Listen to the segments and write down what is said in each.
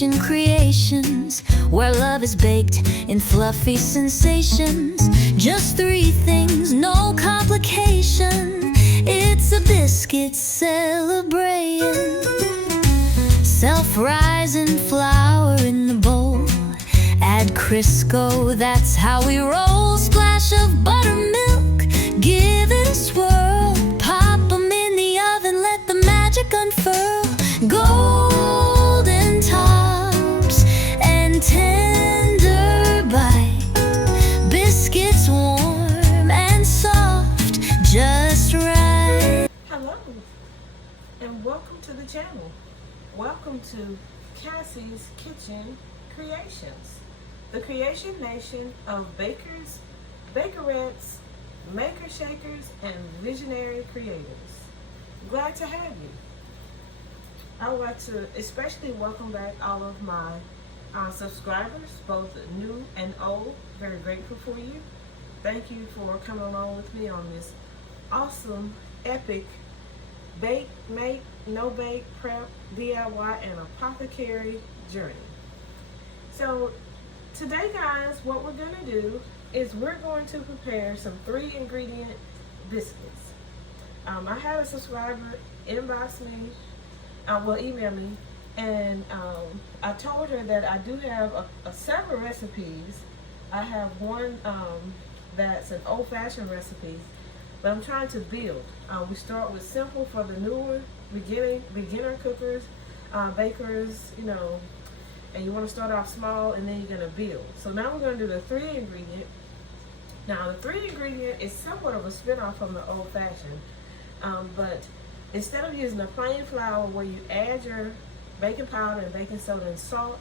Master Kreations, where love is baked in fluffy sensations. Just three things, no complication. It's a biscuit celebrating. Self-rising flour in the bowl. Add Crisco, that's how we roll. Splash of buttermilk, give it a swirl. Pop 'em in the oven, let the magic unfurl. Golden tops and tender bite. Biscuits warm and soft, just right. Hello, and welcome to the channel. Welcome to Cassie's Kitchen Creations, the creation nation of bakers, bakerettes, maker shakers, and visionary creators. Glad to have you. I would like to especially welcome back all of my subscribers, both new and old. Very grateful for you. Thank you for coming along with me on this awesome, epic bake, make, no bake, prep, DIY, and apothecary journey. So today, guys, what we're going to do is we're going to prepare some 3-ingredient biscuits. I had a subscriber inbox me, email me, and I told her that I do have several recipes. I have one that's an old-fashioned recipe, but I'm trying to build. We start with simple for the newer beginner cookers, bakers, you know, and you want to start off small and then you're going to build. So now we're going to do the 3-ingredient. Now the 3-ingredient is somewhat of a spin-off from the old-fashioned, but instead of using a plain flour where you add your baking powder and baking soda and salt,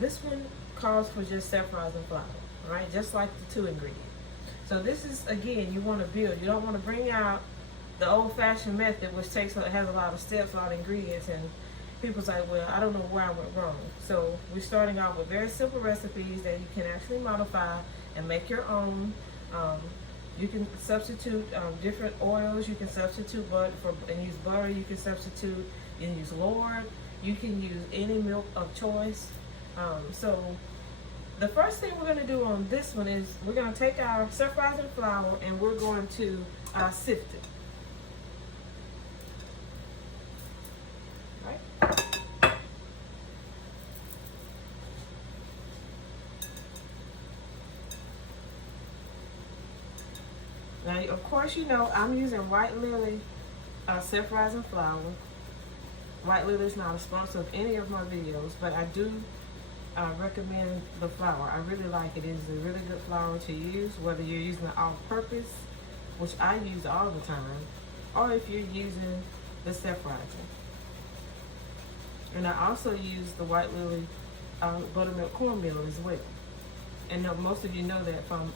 this one calls for just self-rising flour, right? Just like the 2-ingredient. So this is, again, you want to build. You don't want to bring out the old-fashioned method, which has a lot of steps, a lot of ingredients, and people's like, well, I don't know where I went wrong. So we're starting out with very simple recipes that you can actually modify and make your own. You can substitute different oils. You can substitute butter and use butter. You can substitute and use lard. You can use any milk of choice. So the first thing we're going to do on this one is we're going to take our self-rising flour and we're going to sift it. Right? Now, of course, you know I'm using White Lily self-rising flour. White Lily is not a sponsor of any of my videos, but I do recommend the flour. I really like it. It is a really good flour to use, whether you're using the all-purpose, which I use all the time, or if you're using the self-rising. And I also use the White Lily buttermilk cornmeal as well. And most of you know that from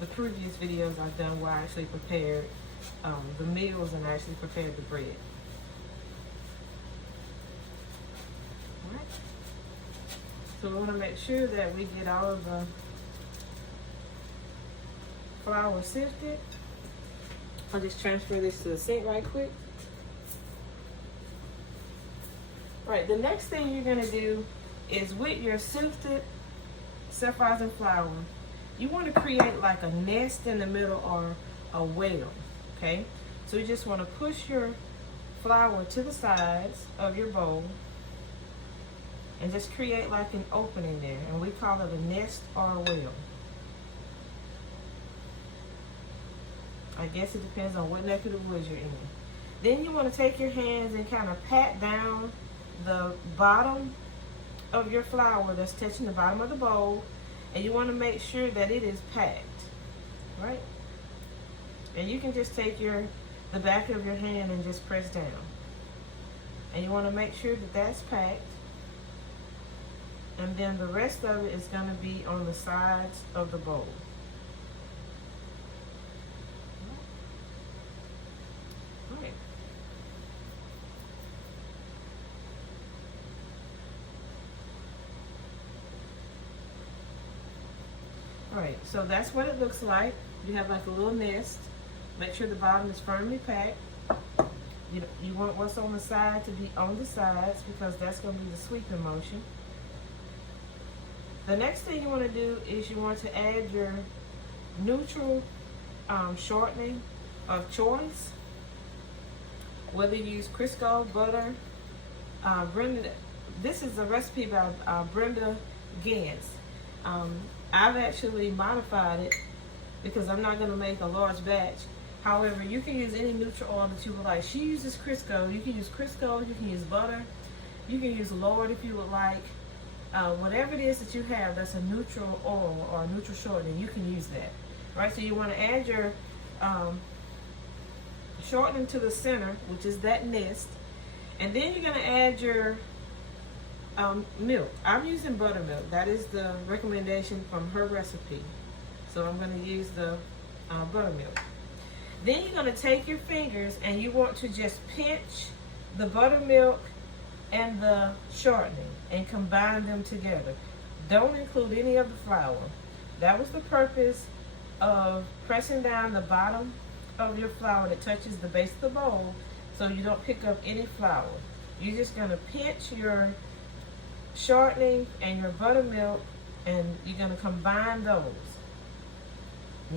the previous videos I've done where I actually prepared the meals and I actually prepared the bread. Alright. So we want to make sure that we get all of the flour sifted. I'll just transfer this to the sink right quick. Right, the next thing you're going to do is with your sifted self-rising flour, you want to create like a nest in the middle or a well, okay? So you just want to push your flour to the sides of your bowl and just create like an opening there, and we call it a nest or a well. I guess it depends on what neck of the woods you're in. Then you want to take your hands and kind of pat down the bottom of your flour that's touching the bottom of the bowl, and you want to make sure that it is packed, right? And you can just take the back of your hand and just press down. And you want to make sure that that's packed. And then the rest of it is going to be on the sides of the bowl. All right. Alright, so that's what it looks like. You have like a little nest. Make sure the bottom is firmly packed. You want what's on the side to be on the sides because that's going to be the sweeping motion. The next thing you want to do is you want to add your neutral shortening of choice. Whether you use Crisco, butter, Brenda. This is a recipe by Brenda Gans. I've actually modified it because I'm not going to make a large batch. However, you can use any neutral oil that you would like. She uses Crisco. You can use Crisco. You can use butter. You can use Lord if you would like. Whatever it is that you have that's a neutral oil or a neutral shortening, you can use that. Right? So you want to add your shortening to the center, which is that nest. And then you're going to add your milk. I'm using buttermilk. That is the recommendation from her recipe. So I'm going to use the buttermilk. Then you're going to take your fingers and you want to just pinch the buttermilk and the shortening and combine them together. Don't include any of the flour. That was the purpose of pressing down the bottom of your flour that touches the base of the bowl so you don't pick up any flour. You're just going to pinch your shortening and your buttermilk and you're going to combine those.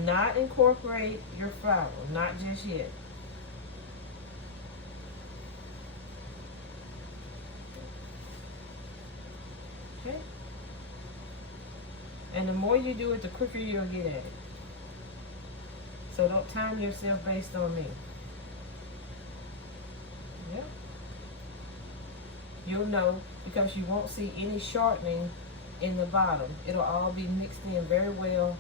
Not incorporate your flour, not just yet. Okay? And the more you do it, the quicker you'll get at it. So don't time yourself based on me. Yeah. You'll know because you won't see any shortening in the bottom. It'll all be mixed in very well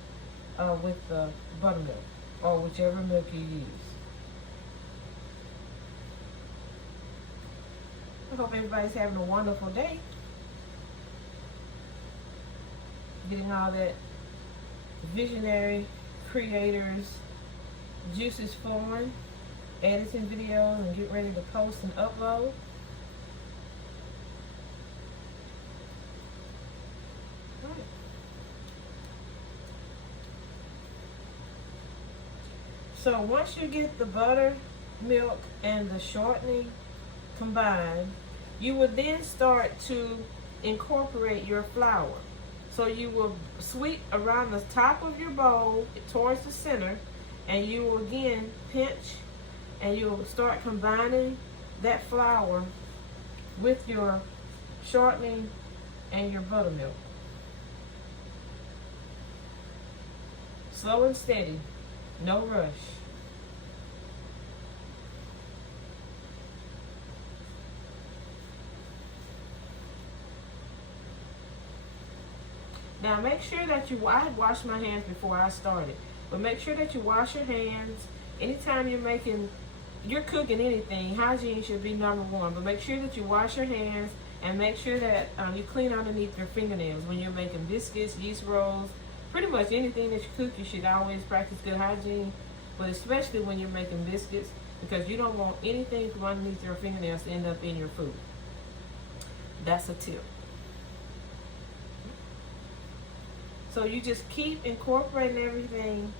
with the buttermilk or whichever milk you use. I hope everybody's having a wonderful day. Getting all that visionary creators juices flowing, editing videos and get ready to post and upload. Right. So once you get the butter, milk, and the shortening combined, you will then start to incorporate your flour. So you will sweep around the top of your bowl towards the center, and you will again pinch, and you will start combining that flour with your shortening and your buttermilk. Slow and steady, no rush. Now make sure that I had washed my hands before I started, but make sure that you wash your hands. Anytime you're cooking anything, hygiene should be number one, but make sure that you wash your hands and make sure that you clean underneath your fingernails when you're making biscuits, yeast rolls, pretty much anything that you cook. You should always practice good hygiene, but especially when you're making biscuits, because you don't want anything from underneath your fingernails to end up in your food. That's a tip. So you just keep incorporating everything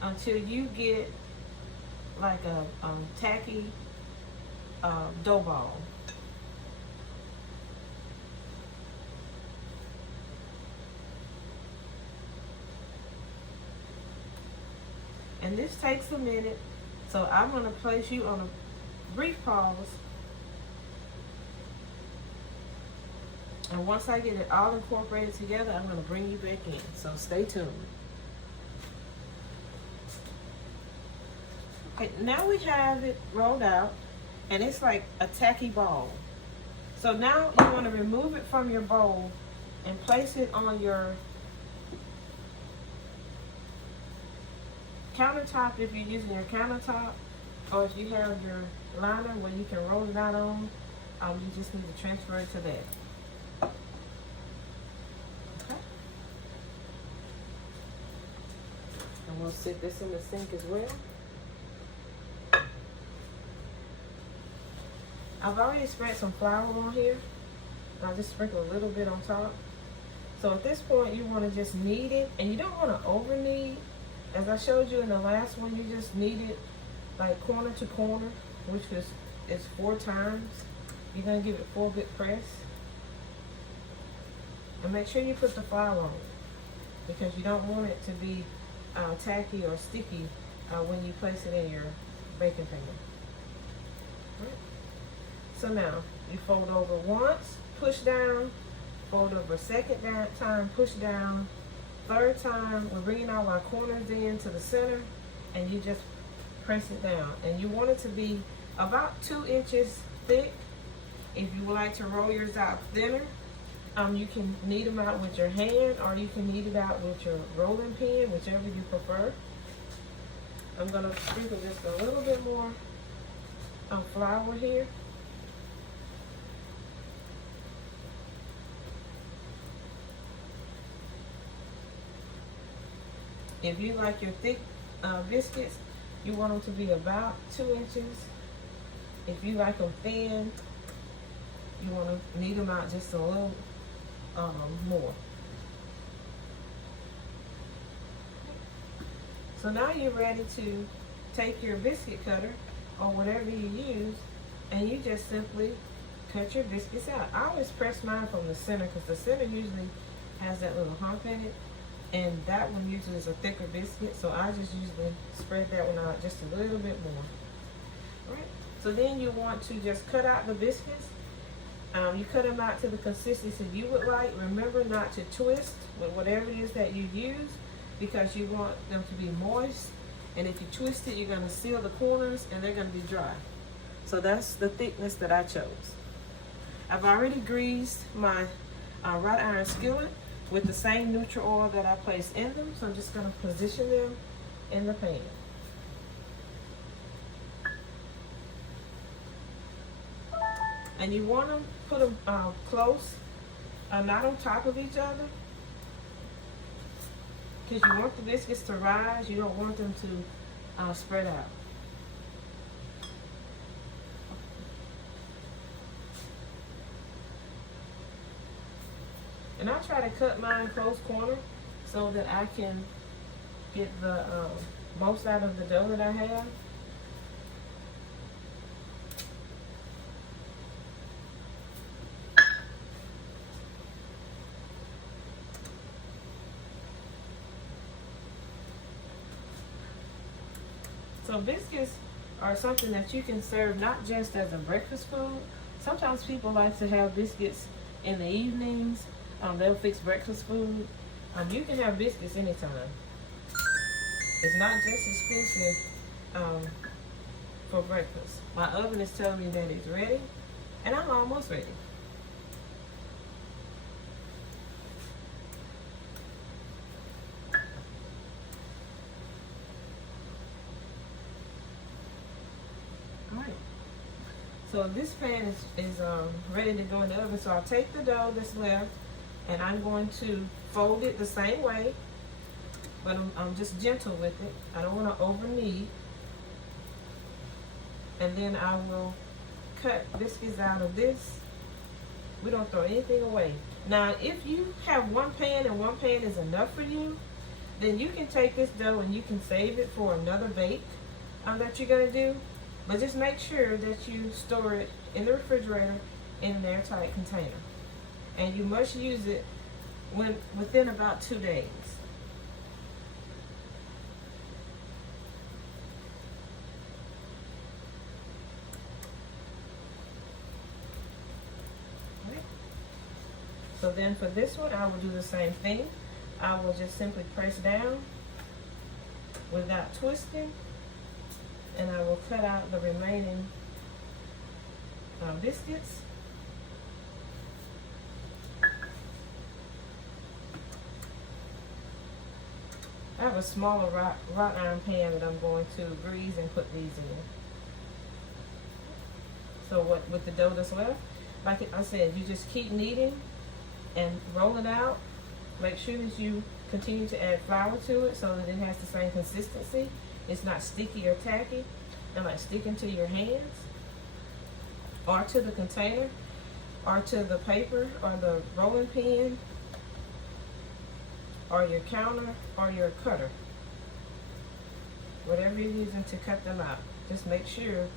until you get like a tacky dough ball. And this takes a minute, so I'm going to place you on a brief pause. And once I get it all incorporated together, I'm going to bring you back in. So stay tuned. Okay, now we have it rolled out, and it's like a tacky ball. So now you want to remove it from your bowl and place it on your countertop if you're using your countertop, or if you have your liner where you can roll it out on, you just need to transfer it to that. And we'll sit this in the sink as well. I've already spread some flour on here. I'll just sprinkle a little bit on top. So at this point, you want to just knead it, and you don't want to over knead. As I showed you in the last one, you just knead it like corner to corner, which is 4 times. You're going to give it 4 good press. And make sure you put the flour on it, because you don't want it to be tacky or sticky when you place it in your baking pan. Right. So now you fold over once, push down, fold over a second time, push down, third time, we're bringing all our corners in to the center, and you just press it down. And you want it to be about 2 inches thick. If you would like to roll yours out thinner, you can knead them out with your hand, or you can knead it out with your rolling pin, whichever you prefer. I'm going to sprinkle just a little bit more flour here. If you like your thick biscuits, you want them to be about 2 inches. If you like them thin, you want to knead them out just a little more. So now you're ready to take your biscuit cutter or whatever you use, and you just simply cut your biscuits out. I always press mine from the center, because the center usually has that little hump in it, and that one usually is a thicker biscuit, so I just usually spread that one out just a little bit more. All right. So then you want to just cut out the biscuits. You cut them out to the consistency you would like. Remember not to twist with whatever it is that you use, because you want them to be moist. And if you twist it, you're going to seal the corners and they're going to be dry. So that's the thickness that I chose. I've already greased my wrought iron skillet with the same neutral oil that I placed in them. So I'm just going to position them in the pan. And you want to put them close, not on top of each other, because you want the biscuits to rise. You don't want them to spread out. And I try to cut mine close corner so that I can get the most out of the dough that I have. So biscuits are something that you can serve not just as a breakfast food. Sometimes people like to have biscuits in the evenings. They'll fix breakfast food. You can have biscuits anytime. It's not just exclusive for breakfast. My oven is telling me that it's ready, and I'm almost ready. So this pan is ready to go in the oven. So I'll take the dough that's left, and I'm going to fold it the same way, but I'm just gentle with it. I don't want to over knead. And then I will cut biscuits out of this. We don't throw anything away. Now, if you have one pan and one pan is enough for you, then you can take this dough and you can save it for another bake that you're going to do. But just make sure that you store it in the refrigerator in an airtight container. And you must use it within about 2 days. Okay. So then for this one, I will do the same thing. I will just simply press down without twisting, and I will cut out the remaining biscuits. I have a smaller wrought iron pan that I'm going to grease and put these in. So with the dough that's left, like I said, you just keep kneading and roll it out. Make sure that you continue to add flour to it so that it has the same consistency. It's not sticky or tacky and like sticking to your hands or to the container or to the paper or the rolling pin or your counter or your cutter. Whatever you're using to cut them out, just make sure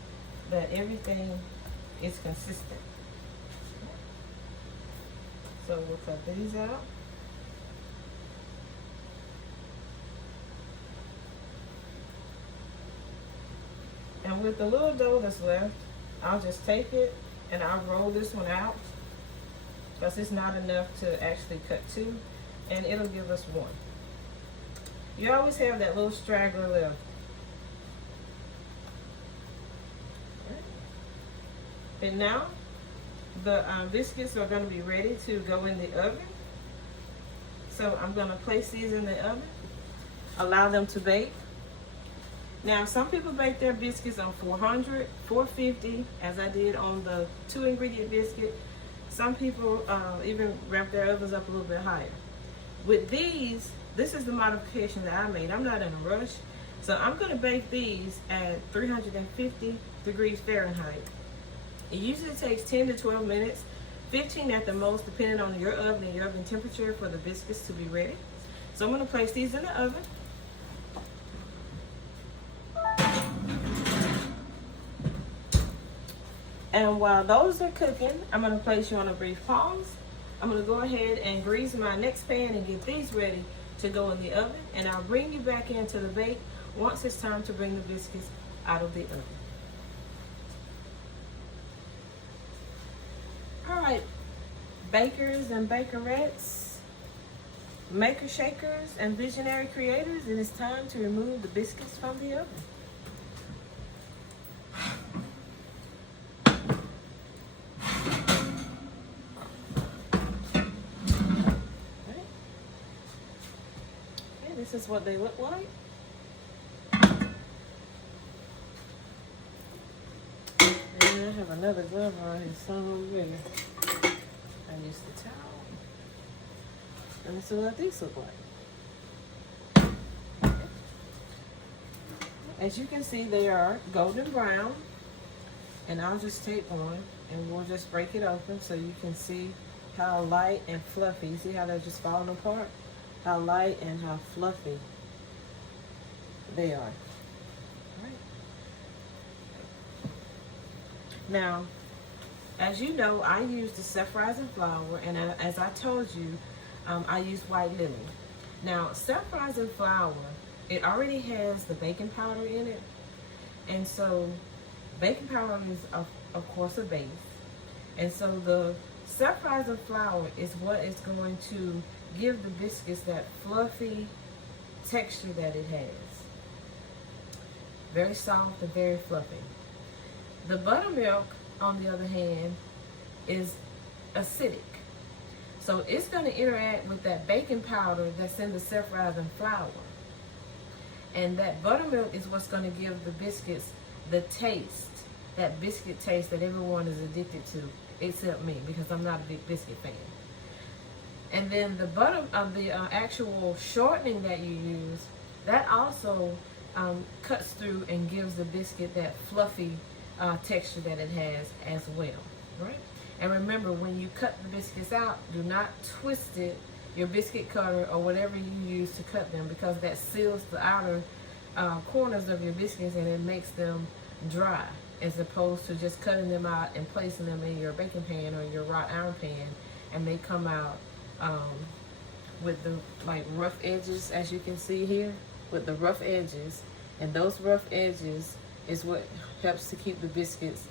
that everything is consistent. So So we'll cut these out. And with the little dough that's left, I'll just take it and I'll roll this one out because it's not enough to actually cut two, and it'll give us one. You always have that little straggler left. And now the biscuits are going to be ready to go in the oven. So I'm going to place these in the oven, allow them to bake. Now some people bake their biscuits on 400, 450, as I did on the 2-ingredient biscuit. Some people even wrap their ovens up a little bit higher. With these, this is the modification that I made. I'm not in a rush. So I'm going to bake these at 350 degrees Fahrenheit. It usually takes 10 to 12 minutes, 15 at the most, depending on your oven and your oven temperature for the biscuits to be ready. So I'm going to place these in the oven. And while those are cooking, I'm going to place you on a brief pause. I'm going to go ahead and grease my next pan and get these ready to go in the oven. And I'll bring you back into the bake once it's time to bring the biscuits out of the oven. All right, bakers and bakerettes, maker shakers and visionary creators, it is time to remove the biscuits from the oven. This is what they look like. And I have another glove on here, some bigger. I used the towel. And this is what these look like. As you can see, they are golden brown. And I'll just take one and we'll just break it open so you can see how light and fluffy. You see how they're just falling apart? How light and how fluffy they are. All right. Now, as you know, I use the self-rising flour, and as I told you, I use white lemon. Now, self-rising flour, it already has the baking powder in it, and so baking powder is, of course, a base, and so the self-rising flour is what is going to give the biscuits that fluffy texture that it has. Very soft and very fluffy. The buttermilk, on the other hand, is acidic. So it's going to interact with that baking powder that's in the self-rising flour. And that buttermilk is what's going to give the biscuits the taste, that biscuit taste that everyone is addicted to, except me, because I'm not a big biscuit fan. And then the actual shortening that you use, that also cuts through and gives the biscuit that fluffy texture that it has as well, right? And remember, when you cut the biscuits out, do not twist it, your biscuit cutter or whatever you use to cut them, because that seals the outer corners of your biscuits and it makes them dry, as opposed to just cutting them out and placing them in your baking pan or your wrought iron pan, and they come out with the rough edges, as you can see here, with the rough edges. And those rough edges is what helps to keep the biscuits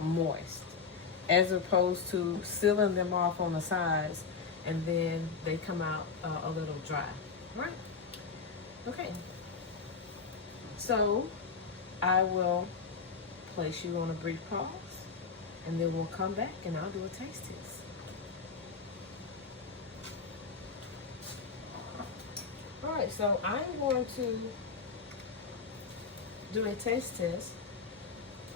moist, as opposed to sealing them off on the sides and then they come out a little dry, right? Okay, so I will place you on a brief pause, and then we'll come back and I'll do a taste test. All right, so I'm going to do a taste test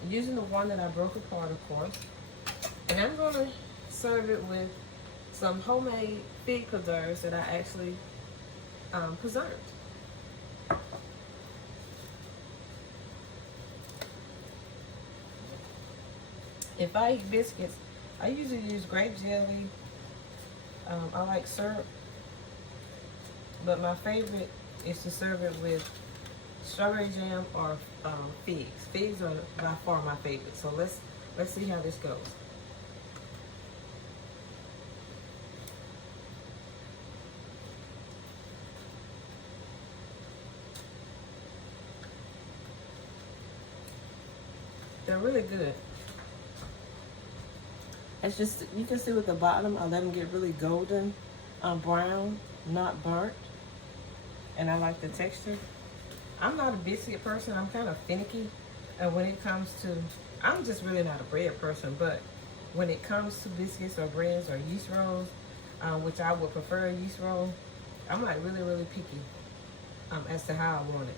using the one that I broke apart, of course. And I'm going to serve it with some homemade fig preserves that I actually preserved. If I eat biscuits, I usually use grape jelly. I like syrup, but my favorite is to serve it with strawberry jam or figs. Figs are by far my favorite. So let's see how this goes. They're really good. It's just, you can see with the bottom, I let them get really golden brown, not burnt. And I like the texture. I'm not a biscuit person. I'm kind of finicky. And when it comes to, I'm just really not a bread person, but when it comes to biscuits or breads or yeast rolls, which I would prefer a yeast roll, I'm like really, really picky as to how I want it.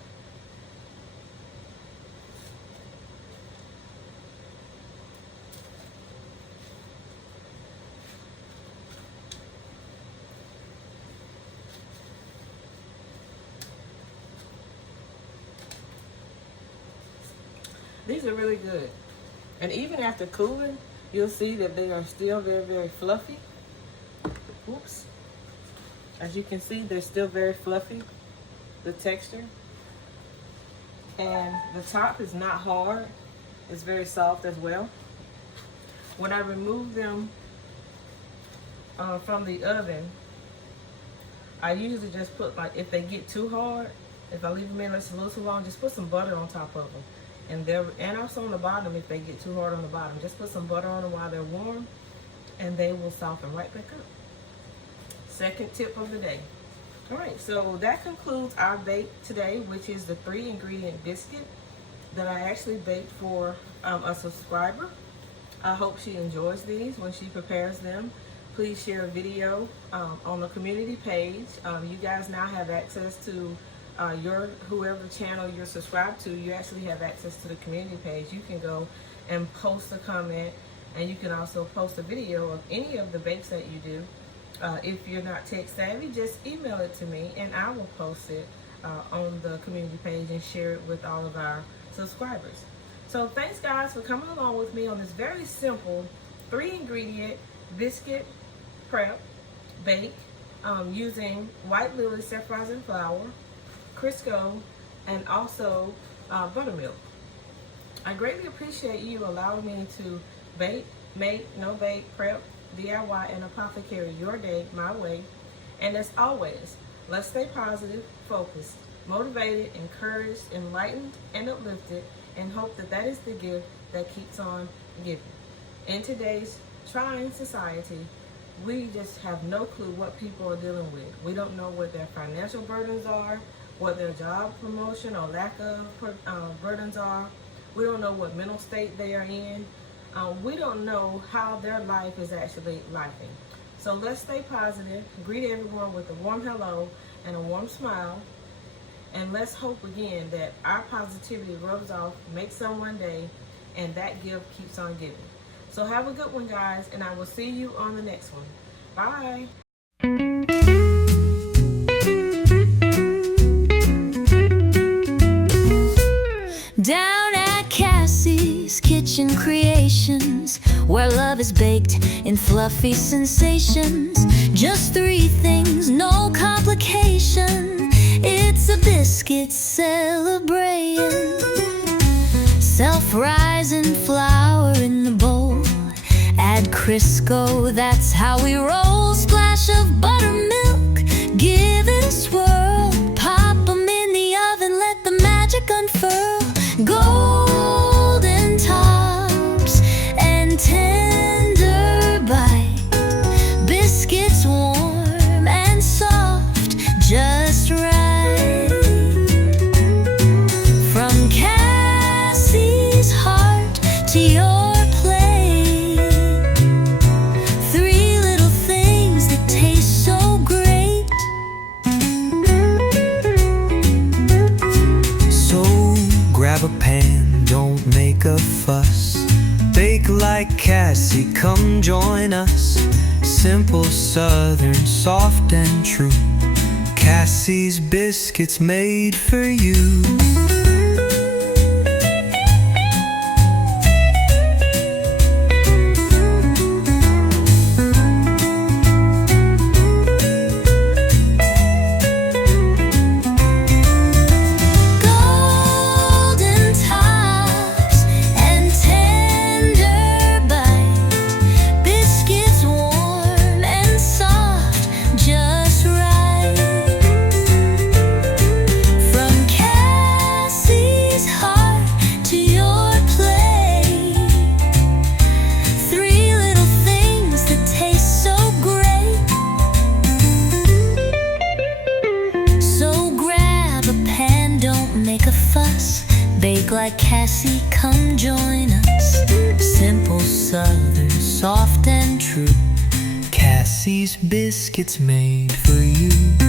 These are really good. And even after cooling, you'll see that they are still very, very fluffy. Oops. As you can see, they're still very fluffy, the texture. And the top is not hard. It's very soft as well. When I remove them from the oven, I usually just put, like, if they get too hard, if I leave them in a little too long, just put some butter on top of them. And also on the bottom, if they get too hard on the bottom, just put some butter on them while they're warm, and they will soften right back up. Second tip of the day. All right, so that concludes our bake today, which is the 3-ingredient biscuit that I actually baked for a subscriber. I hope she enjoys these when she prepares them. Please share a video on the community page. You guys now have access to whoever channel you're subscribed to. You actually have access to the community page. You can go and post a comment, and you can also post a video of any of the bakes that you do. If you're not tech savvy, just email it to me and I will post it on the community page and share it with all of our subscribers. So thanks guys for coming along with me on this very simple 3-ingredient biscuit prep bake using white lily self-rising flour, Crisco, and also buttermilk. I greatly appreciate you allowing me to bake, make, no bake, prep, DIY, and apothecary your day my way. And as always, let's stay positive, focused, motivated, encouraged, enlightened, and uplifted, and hope that that is the gift that keeps on giving. In today's trying society, we just have no clue what people are dealing with. We don't know what their financial burdens are, what their job promotion or lack of burdens are. We don't know what mental state they are in. We don't know how their life is actually lifing. So let's stay positive, greet everyone with a warm hello and a warm smile, and let's hope again that our positivity rubs off, makes someone day, and that gift keeps on giving. So have a good one, guys, and I will see you on the next one. Bye. Down at Cassie's Kitchen Creations, where love is baked in fluffy sensations. Just 3 things, no complication. It's a biscuit celebrating. Self-rising flour in the bowl. Add Crisco, that's how we roll. Splash of buttermilk, give it a swirl. Pop 'em in the oven, let the magic unfurl. Golden tops and tender bite. Biscuits warm and soft, just right. From Cassie's heart to your plate. 3 little things that taste so great. So grab a pan, don't make a fuss. Bake like Cassie, come join us. Simple, southern, soft and true. Cassie's biscuits made for you. Golden tops and tender bite. Biscuits warm and soft, just right. From Cassie's bake like Cassie, come join us. Simple, southern, soft and true. Cassie's biscuits made for you.